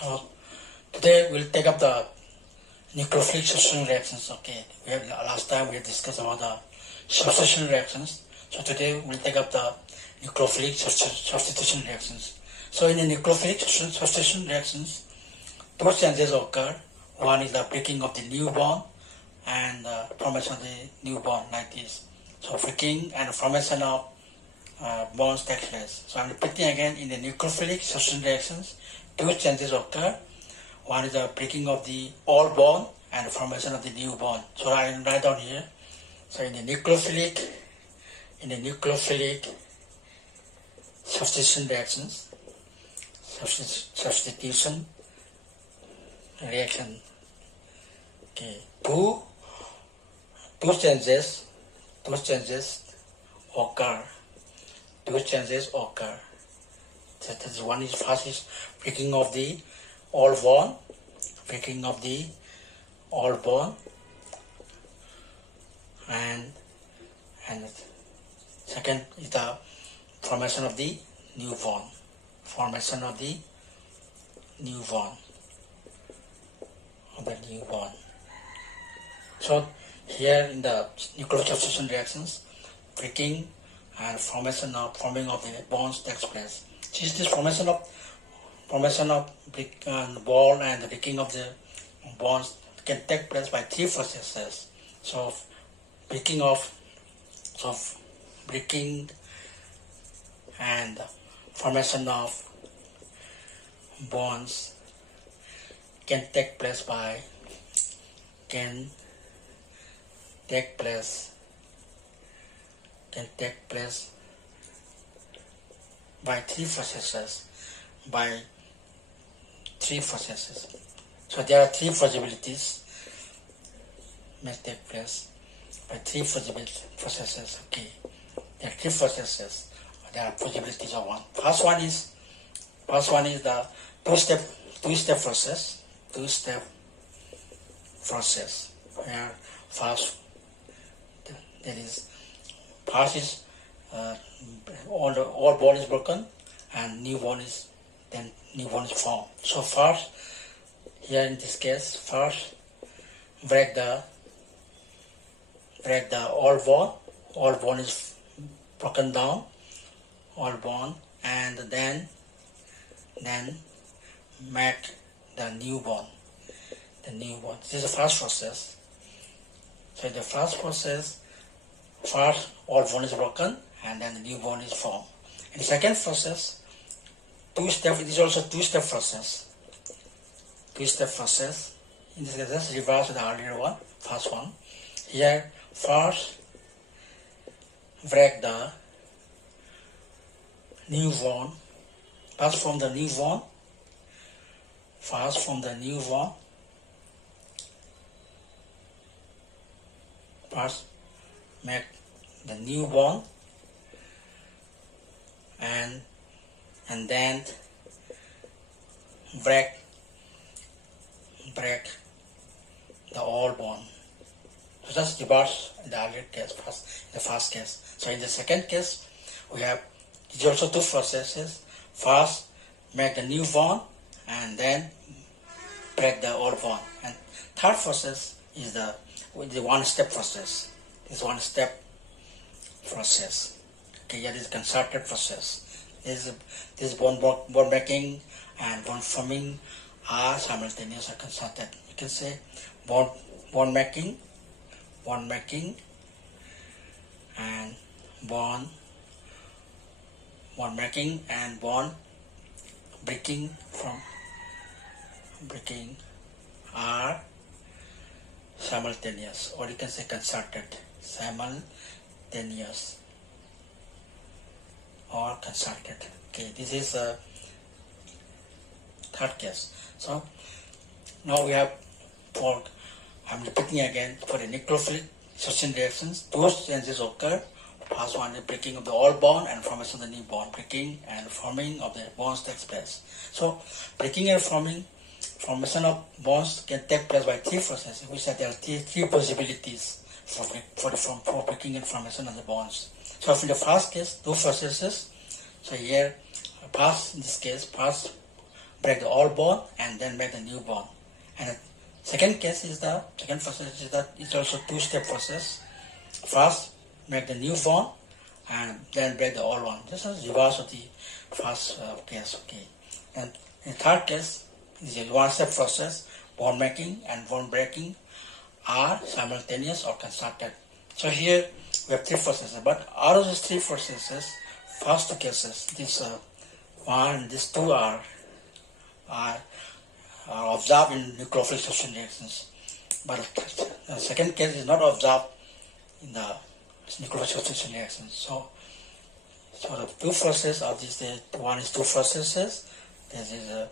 So today we'll take up the nucleophilic substitution reactions. Okay, last time we discussed about the substitution reactions. So today we'll take up the nucleophilic substitution reactions. So in the nucleophilic substitution reactions, two changes occur. One is the breaking of the new bond and the formation of the new bond like this. So breaking and formation of bonds takes place. So I'm repeating again, in the nucleophilic substitution reactions, two changes occur. One is the breaking of the old bond and the formation of the new bond. So I will write down here. So in the nucleophilic substitution reactions, substitution reaction. Okay, two changes occur. Two changes occur. That is, one is first is breaking of the old bond, and second is the formation of the new bond. So here in the nucleophilic substitution reactions, breaking and forming of the bonds takes place. Since this formation of bond and the breaking of the bonds can take place by three processes. So breaking and formation of bonds can take place by three processes. So there are three possibilities may take place by three processes. Okay, there are three processes. There are possibilities of one. First one is the two-step process. Where first is old bond is broken and new bond is formed. So first, here in this case, first break the old bond. Old bond is broken down, and then make the new bond. This is the first process. So in the first process, first old bond is broken and then the new bond is formed. In the second process, it is also two-step process. In this case, let's reverse the earlier one, first one. Here, first break the new bond. First form the new bond. First make the new bond and then break the old bond. So that's reverse in the earlier case, the first case. So in the second case, we have also two processes. First, make the new bond and then break the old bond. And third process is the one-step process. Okay, here is concerted process. This bond breaking and bond forming are simultaneous or concerted. You can say bond making and bond breaking are simultaneous, or you can say concerted. Okay, this is a third case. So now we have I'm repeating again, for the nucleophilic substitution reactions, two changes occur. First one is breaking of the old bond and formation of the new bond. Breaking and forming of the bonds takes place. So breaking and formation of bonds can take place by three processes. We said there are three possibilities for breaking and formation of the bonds. So in the first case, two processes. So here, in this case, first break the old bond and then make the new bond. And the second process is that it's also two-step process. First, make the new bond, and then break the old one. This is reverse of the first case. Okay. And in the third case, is a one-step process. Bond making and bond breaking are simultaneous or constructed. So here we have three processes, but out of these three processes, first two cases, this one, these two are observed in nucleophilic substitution reactions, but the second case is not observed in the nucleophilic substitution reactions. So the two processes of this, one is two processes. This is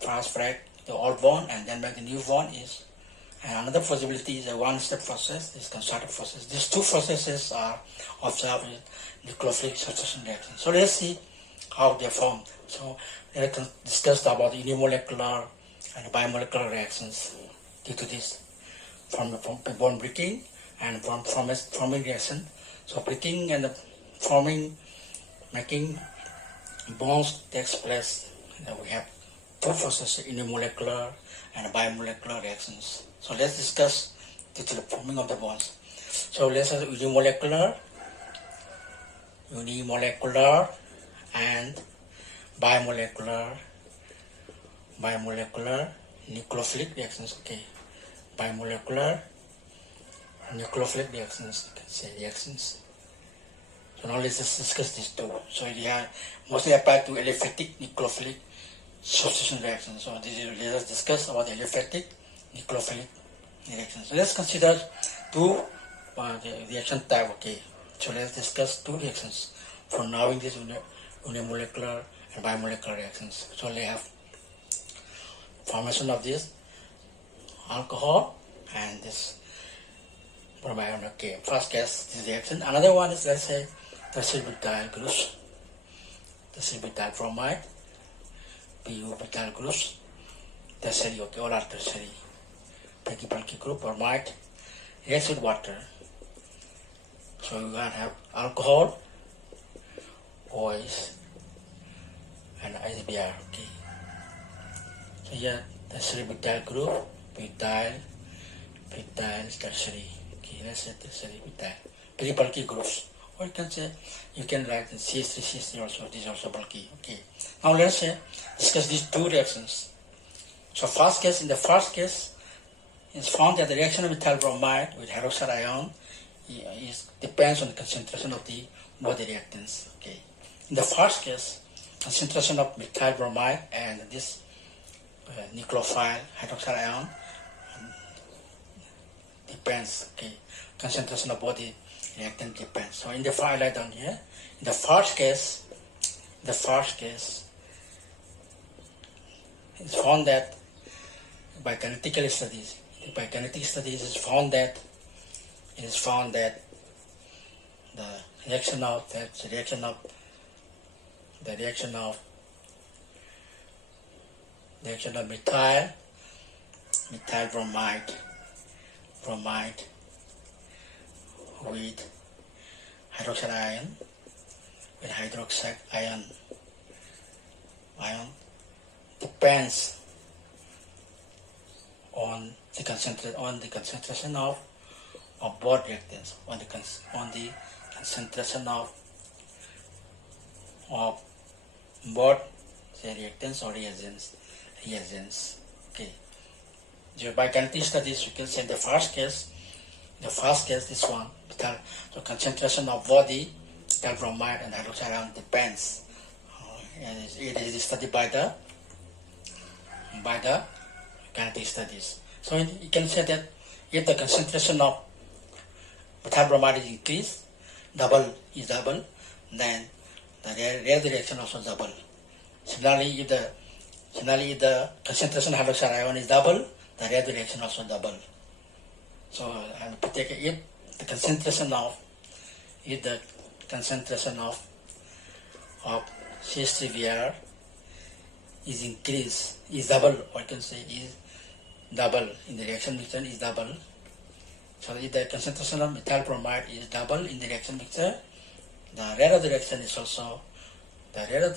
first break the old bond and then make the new bond is. And another possibility is a one-step process, this constructed process. These two processes are observed in nucleophilic substitution reactions. So let's see how they form. So let's discuss about the unimolecular and bimolecular reactions due to this from bond breaking and bond forming reaction. So breaking and forming, making bonds takes place. And we have two processes, unimolecular and bimolecular reactions. So let's discuss the forming of the bonds. So let's say unimolecular and bimolecular nucleophilic reactions. Okay, bimolecular nucleophilic reactions. You can say reactions. So now let's just discuss these two. So they are mostly applied to aliphatic nucleophilic substitution reactions. So let us discuss about the aliphatic nucleophilic reactions. So let's consider two the reaction type. Okay, so let's discuss two reactions for knowing this unimolecular and bimolecular reactions. So they have formation of this alcohol and this bromine. Okay, first case this reaction. Another one is, let's say, tertiary butyl groups, tertiary butyl bromide, butyl groups, tertiary. Okay, all are tertiary. Bulky group bromide reacts with water. So you can have alcohol, OH, and ISBR. Okay. So here tertiary butyl group, butyl, tertiary. Okay, let's say tertiary butyl. Very bulky groups. Or you can write CH3 also. This is also bulky. Okay. Now let's discuss these two reactions. So in the first case, it's found that the reaction of methyl bromide with hydroxide ion depends on the concentration of the body reactants. Okay. In the first case, concentration of methyl bromide and this nucleophile hydroxide ion depends. Okay. Concentration of body reactant depends. So in the file I down here, in the first case, it's found that by kinetic studies, it's found that the reaction of methyl bromide with hydroxide ion depends on the concentration of both reactants, on the concentration of both reactants or reagents. Okay. So by kinetic studies, you can say the first case, this one, so concentration of body, methyl bromide and hydroxide ion depends. And it is studied by the kinetic studies. So you can say that if the concentration of methyl bromide is increased, double, then the real reaction also double. Similarly, if the concentration of hydroxide ion is double, the real reaction also double. So if the concentration of CH3Br is increased, is double, or I can say is double in the reaction mixture is double. So if the concentration of methyl bromide is double in the reaction mixture, the rate of the reaction is also the rate of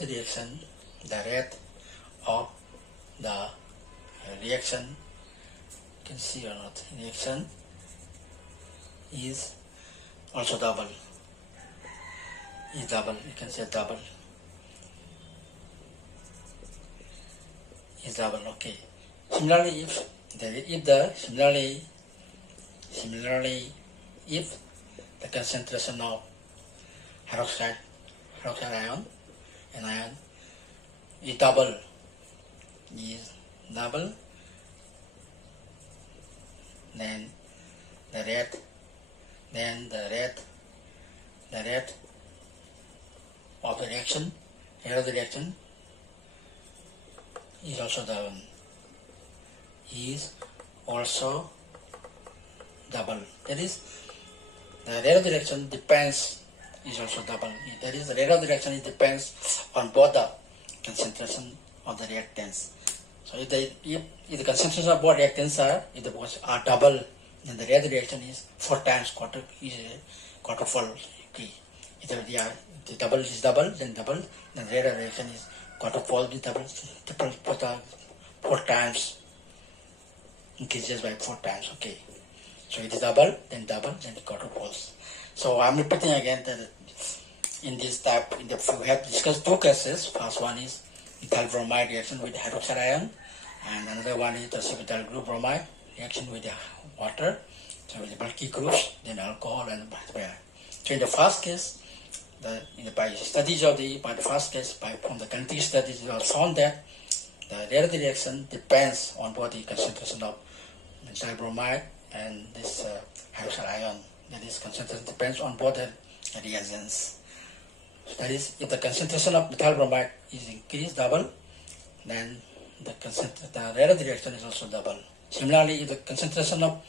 the reaction, you can see or not, reaction is also double, you can say double, is double, okay. Similarly, if the concentration of hydroxide ion and ion is double, then the rate of the reaction, is also double. That is, the rate of the reaction depends, is also double. That is, the rate of the reaction depends on both the concentration of the reactants. So if the concentration of both reactants are double, then the rate of the reaction is 4 times quadruple. Okay. If the double is double, then the rate of reaction is quadruple, triple 4 times, increases by 4 times. Okay. So it is double, then quadruples. So I'm repeating again that in this type, we have discussed 2 cases. First one is methyl bromide reaction with hydroxide ion, and another one is the orbital group bromide reaction with the water. So with the bulky groups, then alcohol and vice. So in the first case, from the kinetic studies, it was found that the rate of the reaction depends on both the concentration of methyl bromide and this hydroxide ion. That is, concentration depends on both the reagents. So that is, if the concentration of methyl bromide is increased double, then the rate of the reaction is also double. Similarly, if the concentration of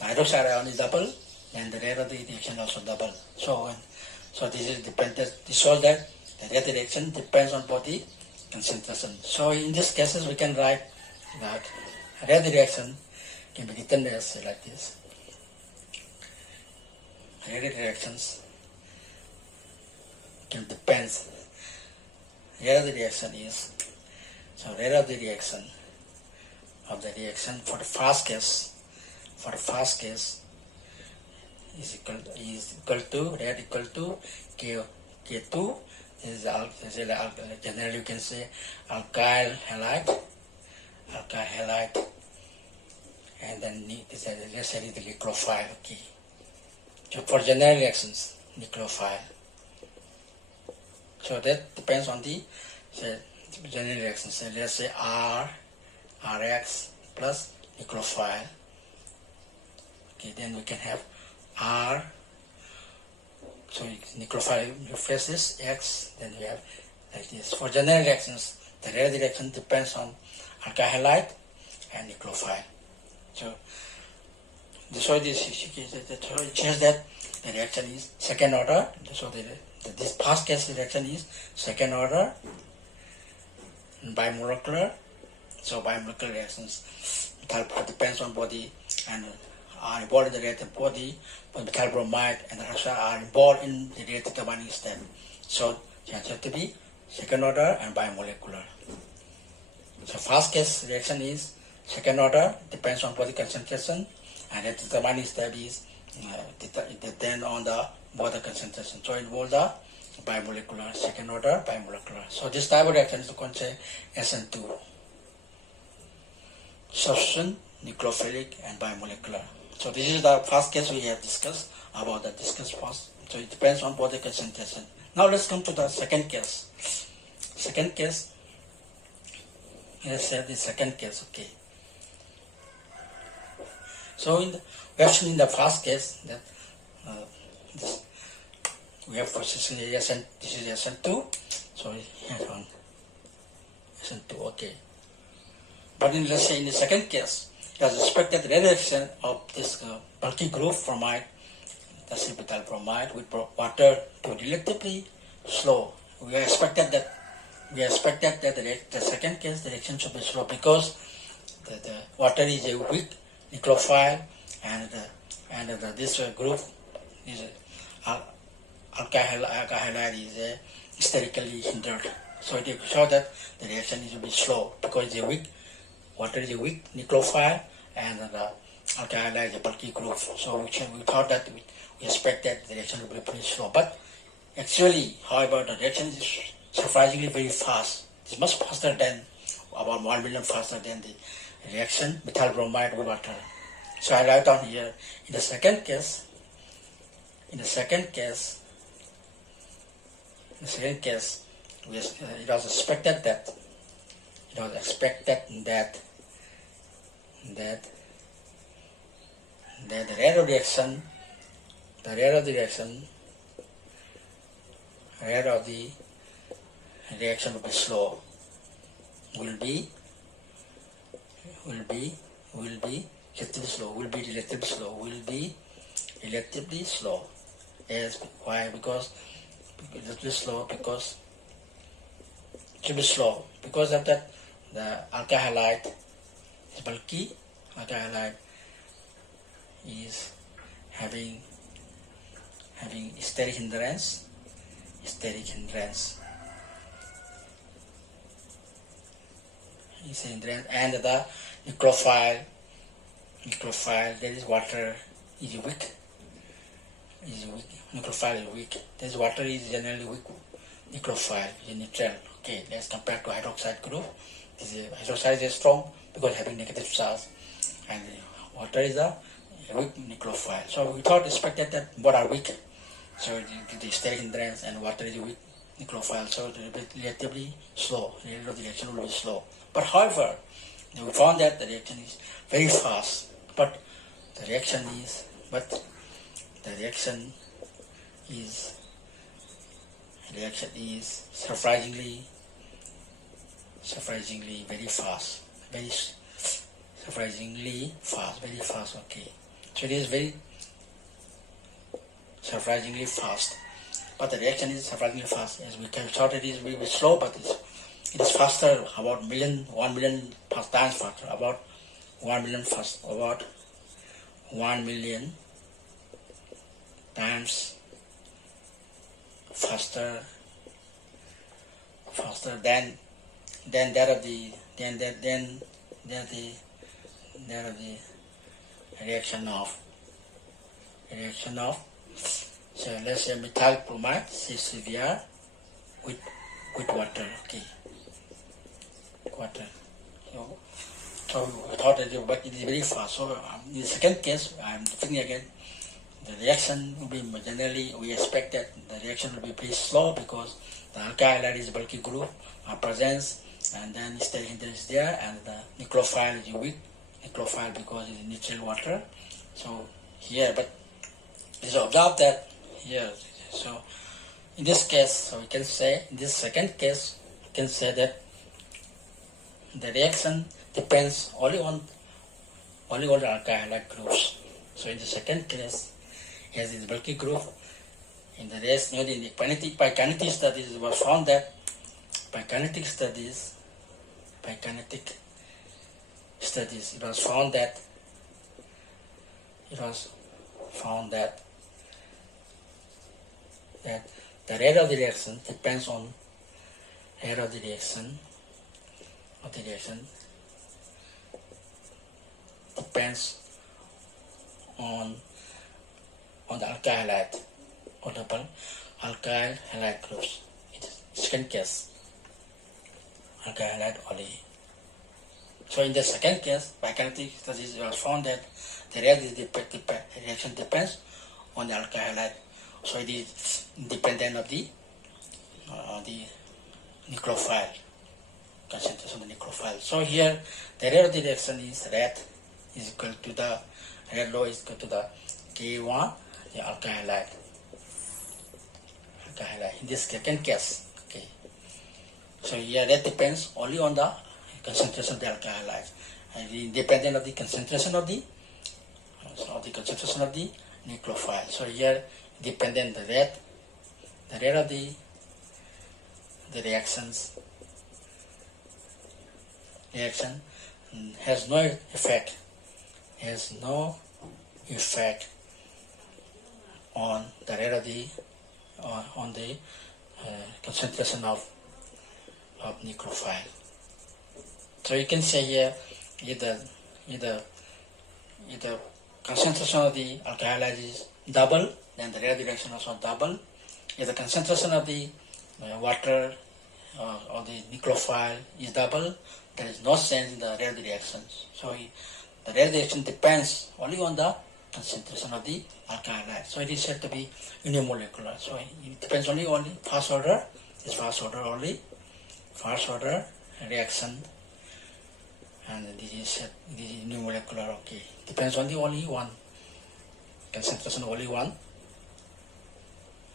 hydroxide ion is double, then the rate of the reaction is also double. So this is dependent. This shows that the rate of the reaction depends on both the concentration. So in these cases, we can write that rate of the reaction can be written as like this. Rate of the reactions can depends. Rate of the reaction is, so rate of the reaction for the first case is equal to rate equal to K2. This is generally you can say alkyl halide, and then let's say the nucleophile. Okay. So for general reactions, nucleophile. So that depends on the general reactions. So let's say Rx plus nucleophile. Okay, then we can have R. So nucleophile replaces X, then we have like this. For general reactions, the rate of the reaction depends on alkyl halide and nucleophile. So this shows that the reaction is second order. So this first case reaction is second order bimolecular. So bimolecular reactions depends on body and are involved in the reactive body, but methyl bromide and the hydroxide are involved in the reactive determining step. So it has to be second order and bimolecular. So first case reaction is second order, depends on body concentration, and the determining step is depend on the water concentration. So it involves the bimolecular, second order bimolecular. So this type of reaction is called SN2. Substitution, nucleophilic, and bimolecular. So this is the first case we have discussed about the discussed first. So it depends on body concentration. Now let's come to the second case. Second case, let's say the second case, okay. So we have seen in the first case that we have position SN, this is SN2. So here's one SN2, okay. But let's say in the second case, it is expected reaction of this bulky group bromide, the orbital bromide with water to relatively slow. We expected that the second case the reaction should be slow because the water is a weak nucleophile and this group is alkyl halide is hysterically hindered. So it shows that the reaction is a bit slow because it's a weak water is a weak nucleophile and the alkyl halide is a bulky group. So we thought that we expect that the reaction will be pretty slow. But actually, however, the reaction is surprisingly very fast. It's much faster than, about 1 million faster than the reaction methyl bromide with water. So I write down here, in the second case, it was expected that the rate of the reaction will be slow, will be relatively slow. Yes, why? Because it should be slow because of that the alkyl halide is bulky. Alkyl halide is having steric hindrance, and the nucleophile there is water is weak. Nucleophile is weak. This water is generally weak nucleophile, is neutral. Okay, let's compare to hydroxide group. This hydroxide is strong because having negative charge, and water is a weak nucleophile. So we expected that both are weak. So the steric hindrance and water is a weak nucleophile. So it will be relatively slow. The reaction will be slow. But however, we found that the reaction is very fast. But the reaction is surprisingly very fast. Very fast. Okay. So it is very surprisingly fast. But the reaction is surprisingly fast. As we thought it is very slow, but it is faster, about 1 million times faster, about 1 million times faster than that of the reaction of so let's say methyl bromide CCVR with water. Okay, water. So we thought that but it is very fast. So in the second case, I'm thinking again, the reaction will be generally, we expect that the reaction will be pretty slow because the alkyl halide is bulky group presence, and then steric hindrance is there, and the nucleophile is weak nucleophile because it is neutral water. So here, but it's observed that here. So in this case, so we can say in this second case, we can say that the reaction depends only on the alkyl halide groups. So in the second case, as is bulky group, in the rest, in the by kinetic studies, it was found that it was found that the rate of the reaction depends on the alkyl halide or double alkyl halide groups. It is second case, alkyl halide only. So in the second case, by kinetic studies, it was found that the reaction depends on the alkyl halide. So it is independent of the nucleophile, concentration of the nucleophile. So here, the rate of the reaction is rate is equal to the rate low is equal to the K1, the alkyl halide. In this second case, okay. So here that depends only on the concentration of the alkyl halide, and independent of the concentration of the nucleophile. So here dependent the rate of the reaction has no effect on the rate of the on the concentration of nucleophile. So you can say here if the concentration of the alkyl halide is double, then the radial direction also double. If the concentration of the water or the nucleophile is double, there is no change in the radial reactions. So the radial reaction depends only on the concentration of the alkyl halide. So it is said to be unimolecular. So it depends only on the first order. This first order only, first order reaction, and this is unimolecular. Okay, depends on the only one concentration, only one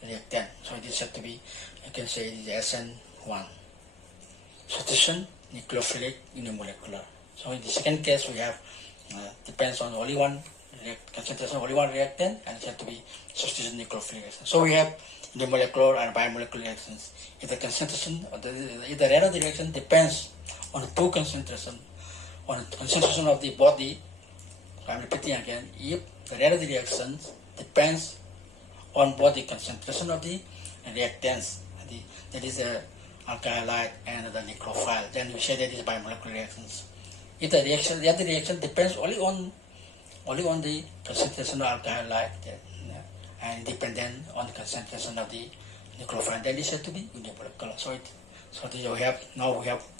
reactant. So it is said to be, you can say it is SN1. Substitution, nucleophilic, unimolecular. So in the second case, we have depends on only one concentration, only one reactant, and it has to be substitution nucleophilic reaction. So we have unimolecular and bimolecular reactions. If the concentration, if the rate of the reaction depends on the two concentration, on the concentration of the body. I'm repeating again. If the rate of the reactions depends on both the concentration of the reactants, that is the alkyl halide and the nucleophile, then we say that is bimolecular reactions. If the reaction depends only on the concentration of alkyl halide and dependent on the concentration of the nucleophile, then it is said to be unimolecular. So we have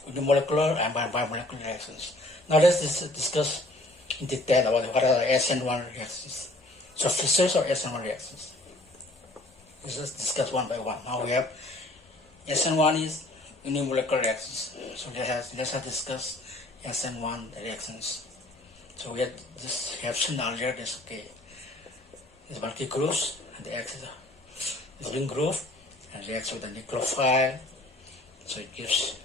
unimolecular and bimolecular reactions. Now let's discuss in detail about what are the SN1 reactions. So features of SN1 reactions. Let's just discuss one by one. Now we have SN1 is unimolecular reactions. So let's discuss SN1 reactions. So we have seen earlier this, okay. This bulky groups, and the X is ring group, and reacts with the nucleophile. So it gives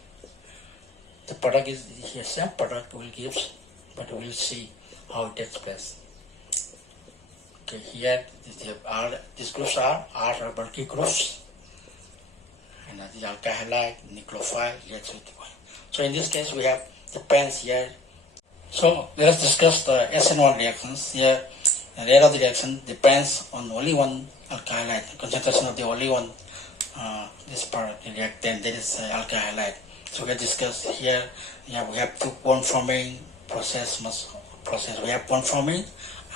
the product is here, same product will gives, but we will see how it takes place. Okay, here these groups are bulky groups, and the alkyl halide, nucleophile reacts with one. So in this case, we have the pens here. So let us discuss the SN1 reactions. Here, the rate of the reaction depends on only one alkyl halide, concentration of the only one this product reactant, that is alkyl halide. So we discuss here. Yeah, we have two bond forming process. We have bond forming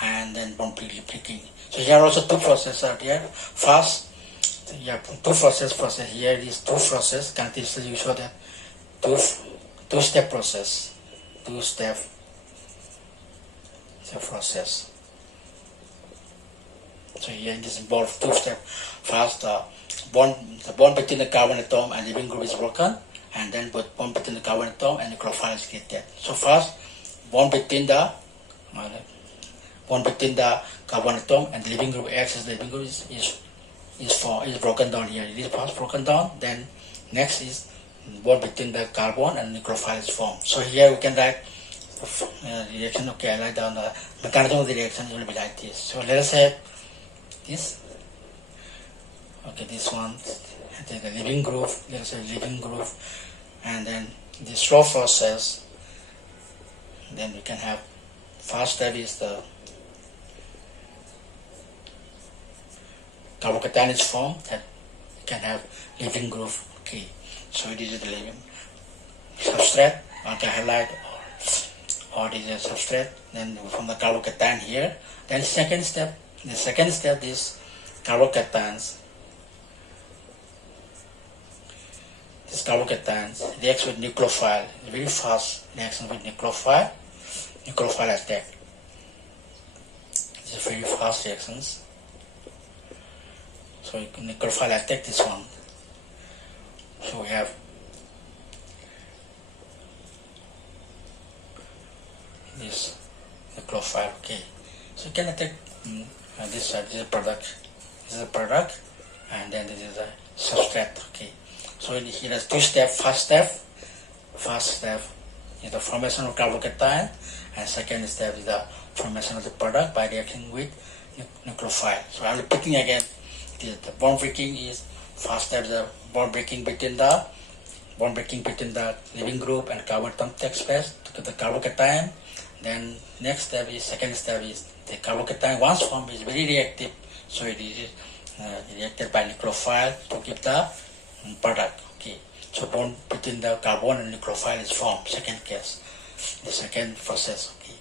and then bond breaking. So here also two processes are there. First, you have two process here. These two process characteristics you show that two-step process. Two-step process. So here in this involves two-step. First, the bond between the carbon atom and leaving group is broken, and then bond between the carbon atom and the nucleophile is created. So first, bond between the carbon atom and the leaving group X, the leaving group is broken down here. It is first broken down. Then next is bond between the carbon and nucleophile is formed. So here we can write reaction. Okay, I write down the mechanism of the reaction. It will be like this. So let us have this. Okay, this one, the leaving group. Let us say leaving group, and then the slow process. Then we can have first step is the carbocation is formed, that we can have leaving group. Okay, so it is the leaving substrate, alkyl halide, or it is a substrate. Then from the carbocation here. Then the second step is carbocations. This carbocations reacts with nucleophile. Very fast reaction with nucleophile attack. This is very fast reactions. So nucleophile attack this one. So we have this nucleophile. Okay. So you can attack this is a product. This is a product, and then this is a substrate. Okay. So here is two steps. First step is the formation of carbocation, and second step is the formation of the product by reacting with nucleophile. So I'm repeating again. The bond breaking is first step. The bond breaking between the leaving group and carbon atom takes place to the carbocation. Then second step is the carbocation once formed is very reactive. So it is reacted by nucleophile to give the product. Okay, so bond between the carbon and nucleophile is formed. Second case. the second process. Okay.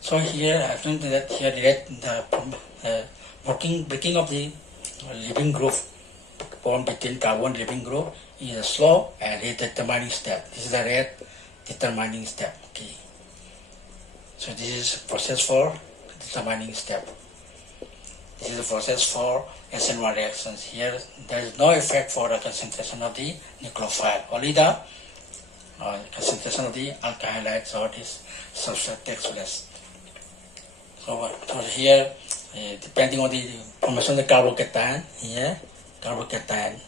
So here I think that here the breaking of the living group formed between carbon living group is a slow and rate determining step. This is the rate determining step. Okay. So this is process for determining step. This is the process for SN1 reactions. Here there is no effect for the concentration of the nucleophile, only the concentration of the alkyl halides or this substrate takes place. So here, depending on the formation of the carbocation, here carbocation,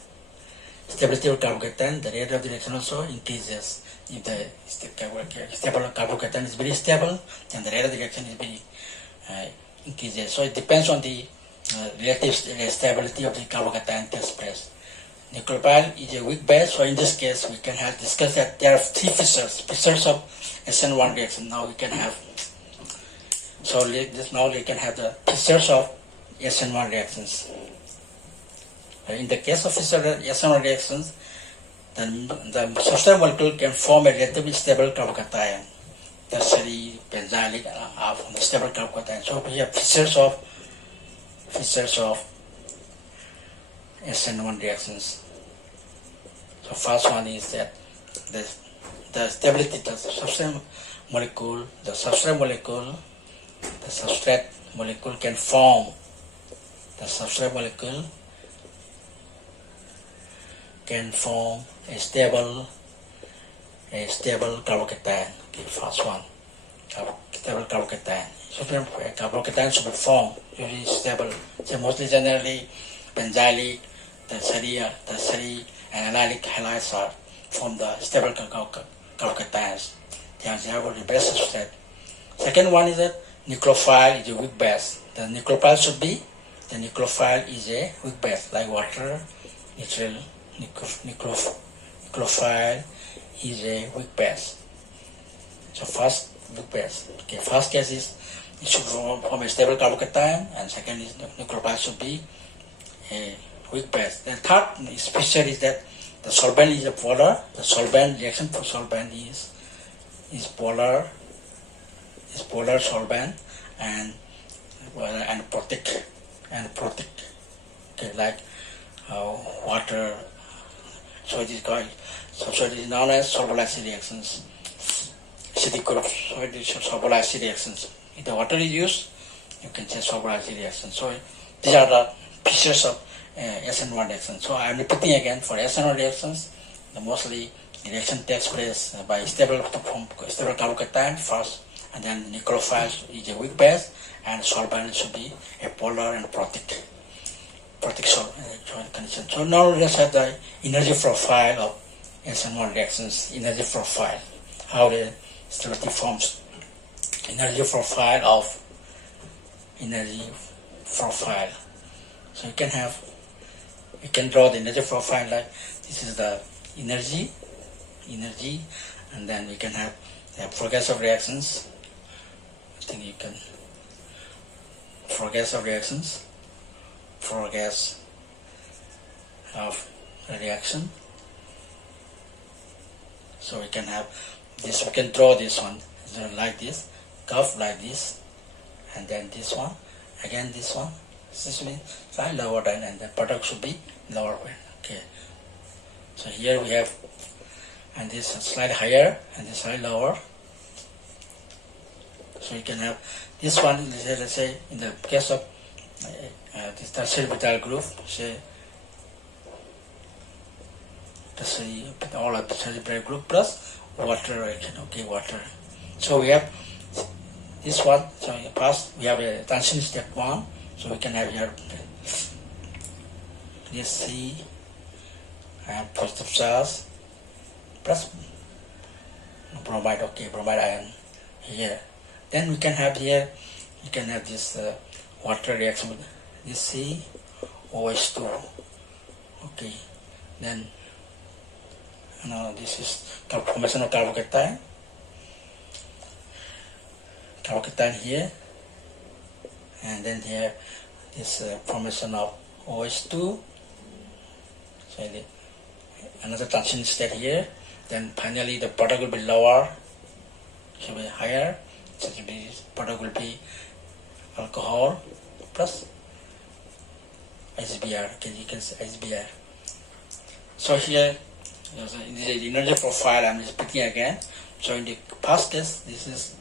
stability of carbocation, the rate of the reaction also increases. If the stable carbocation is very stable, then the rate of the reaction is very increases. So it depends on the relative stability of the carbocation takes place. Nucleophile is a weak base, so in this case we can have discussed that there are three fissures of SN1 reaction. Now we can have, so now we can have the fissures of SN1 reactions. In the case of fissure SN1 reactions, then the substrate molecule can form a relatively stable carbocation, tertiary, benzylic, from the stable carbocation. So we have fissures of SN1 reactions. So first one is that the stability of the substrate molecule, the substrate molecule can form, a stable carbocation. Okay, first one, stable carbocation. So carbocation should be formed, usually stable. So mostly generally benzylic, tertiary and allylic halides are from the stable carbocations. They have the best substrate. Second one is that nucleophile is a weak base. The nucleophile is a weak base, like water, neutral. Nucleophile is a weak base. So first weak base. Okay, first case is it should form a stable carbocation, and second is the nucleophile should be a weak base. The third feature is that the solvent is a polar. The solvent reaction for solvent is polar solvent and protic. Okay, like water. So it is called. So it is known as soluble acid reactions. Acidic groups. So it is soluble acid reactions. If the water is used, you can say soluble acid reactions. So these are the features of SN1 reaction. So I am repeating again, for SN1 reactions, mostly the reaction takes place by stable carbocation first, and then nucleophile is a weak base, and solvent should be a polar and protic condition. So now let's have the energy profile of SN1 reactions. Energy profile, how the stability forms. Energy profile. So you can draw the energy profile like this is the energy, and then we can have the progressive reactions. I think you can progress of reaction. So we can have this. We can draw this one like this, curve like this, and then this one, again this one. This means slightly lower down, and the product should be lower down. Okay. So here we have, and this slightly higher and this slightly lower. So you can have this one. Let's say in the case of this tertiary butyl group, say all of the tertiary butyl group plus water reaction. Okay, water. So we have this one. So first we have a transition step 1. So we can have here this C and positive charge plus bromide. Okay, bromide ion here. Then we can have here, you can have this water reaction with this C OH2. Okay, then this is formation of carbocation here, and then here this formation of OH2. So another transition state here. Then finally the product will be lower should be higher. So the product will be alcohol plus SBR. Okay, you can say SBR. So here, in the energy profile, I'm just picking again. So in the past case, this is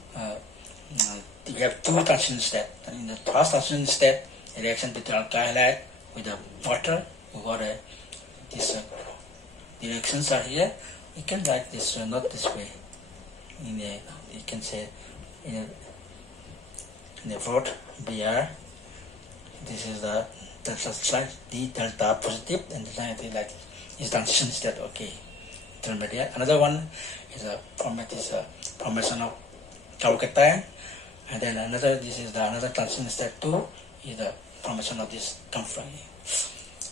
we have two transition steps. And in the first transition step, a reaction between alkyl halide with the water, we got this directions are here. You can write this not this way. You can say in the vote BR. This is the delta slide D delta positive, and the negative like is transition step. Okay, intermediate. Another one is a formation of carbocation, and then another another transition step 2 is the formation of this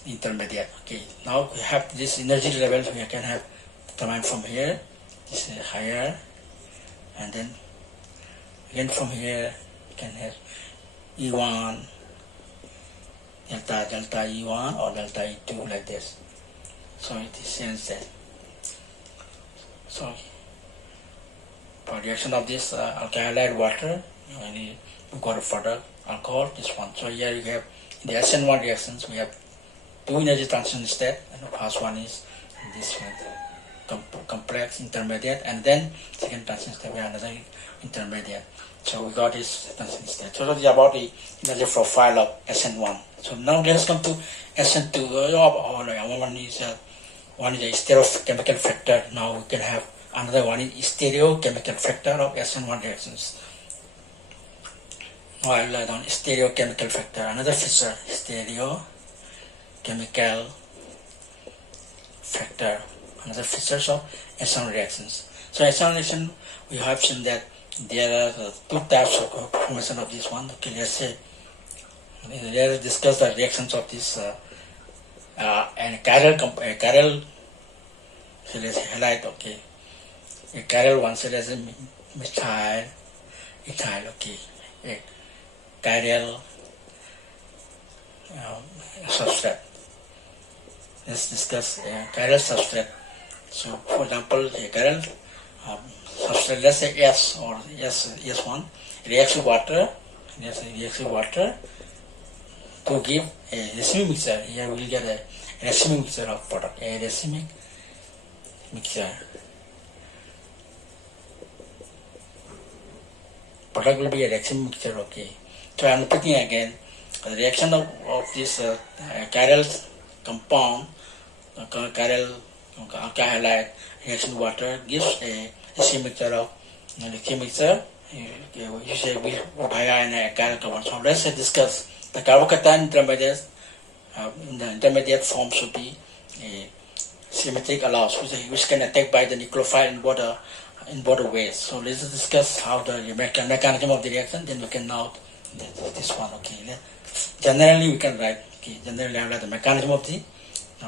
intermediate. Okay, now we have this energy level. We can have determined from here. This is higher, and then again from here we can have E1 delta E1 or delta E2 like this. So it is sense that. So for reaction of this alkyl halide water, we got a product alcohol, this one. So here you have in the SN1 reactions, we have two energy transition steps, and the first one is this one, complex intermediate, and then second transition step we have another intermediate. So we got this transition step. So that is about the energy profile of SN1. So now let us come to SN2. One is a stereochemical factor. Now we can have another one is stereochemical factor of SN1 reactions. Now I will write down stereochemical factor. Another feature, stereochemical factor. Another features of SN1 reactions. So SN1 reaction, we have seen that there are two types of formation of this one. Okay, let's say let's discuss the reactions of this and chiral. So let's highlight. Okay, a chiral one. So let's say methyl, ethyl. Okay, a chiral substrate. Let's discuss a chiral substrate. So, for example, a chiral substrate, let's say S or S1, reacts with water. Reacts with water to give a racemic mixture. Here we will get a racemic mixture of product. A racemic mixture. Product will be a racemic mixture. Okay. So I am repeating again. The reaction of this chiral compound, chiral alkyl halide reaction with water gives a racemic mixture of lithium mixture. You say we via a chiral compound. So let's discuss the carbocation intermediate. In the intermediate form should be a symmetric alloys, which can attack by the nucleophile in both ways. So let's discuss how the mechanism of the reaction. Then we can note this one. Okay. Generally we can write. Okay. Generally I write the mechanism of the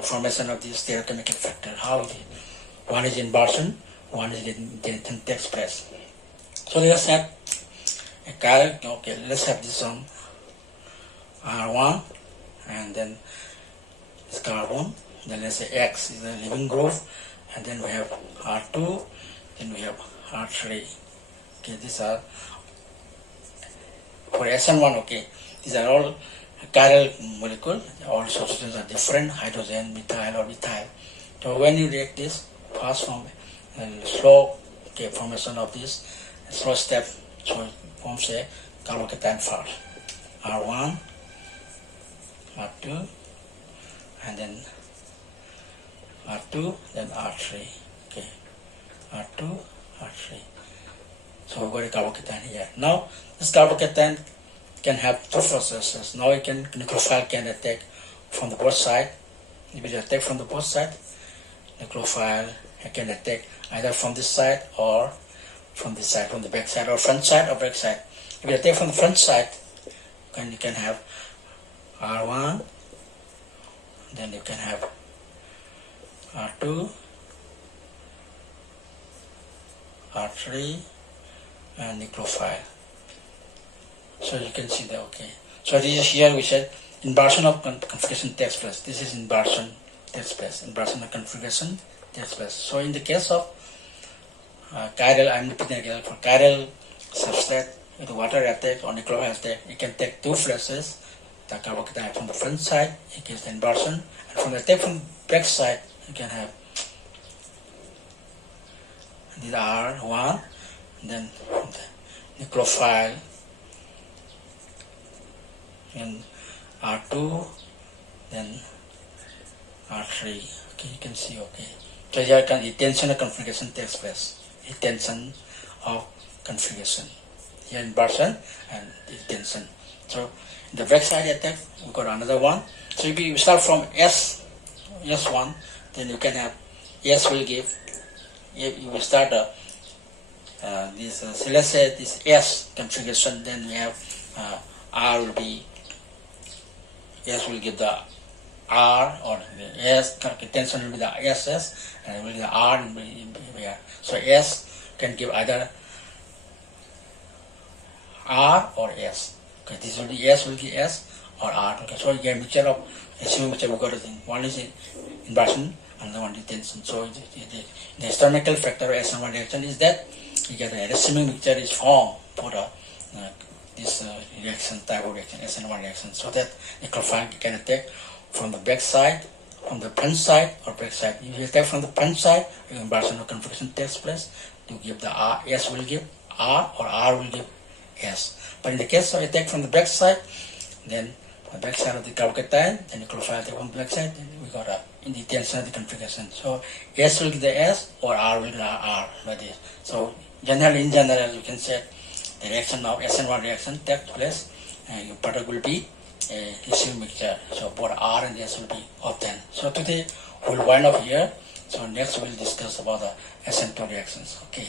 formation of the stereochemical factor. How one is inversion, one is in takes place. So let's have a chiral. Okay. Let's have this one R1, and then it's carbon. Then let's say X is the living group, and then we have R2, then we have R3. Okay, these are for SN1. Okay, these are all chiral molecule. All substances are different, hydrogen, methyl, or methyl. So when you react this, first from slow formation of this slow step, so it forms a carbocation first. R1, R2, and then R2, then R3. Okay, R2, R3. So we got a carbocation here. Now this carbocation can have two processes. Now nucleophile can attack from the both sides. If it attack from the both sides, nucleophile can attack either from this side or from this side, from the back side, or front side or back side. If you attack from the front side, you can have R1, then you can have R2, R3, and nucleophile. So you can see that. Okay. So this is here we said inversion of configuration takes place. This is inversion takes place. Inversion of configuration takes place. So in the case of chiral, I'm repeating again, for chiral substrate with water attack or nucleophile attack, you can take two flushes, the carbocation from the front side, it gives the inversion, and from the attack from back side, you can have these R1, then from the nucleophile, and R2, then R3. Okay, you can see, okay. So here the tension of configuration takes place. The tension of configuration. Here inversion and the tension. So in the backside attack, we got another one. So if you start from S1, then you can have S will give. If you start this, so let's say this S configuration, then we have R will be, S will give the R, or the S tension will be the SS, and will be the R will be here. So S can give either R or S. Okay, this will be S will be S or R. Okay, so you get a mixture of assuming mixture we got a thing. One is inversion, another one is tension. So the historical factor of SN1 reaction is that you get a racemic mixture is formed for this reaction type of reaction, SN1 reaction, so that the nucleophile can attack from the back side, from the front side, or back side. If you attack from the front side, inversion of configuration takes place to give the R. S will give R, or R will give S. But in the case of attack from the back side, then the back side of the carbocation, the nucleophile attack from the back side, then we got in the tension of the configuration. So S will give the S, or R will give the R, like this. So generally, in general, you can say the reaction of SN1 reaction takes place, and your product will be a racemic mixture. So both R and S will be obtained. So today we'll wind up here. So next we'll discuss about the SN2 reactions. Okay.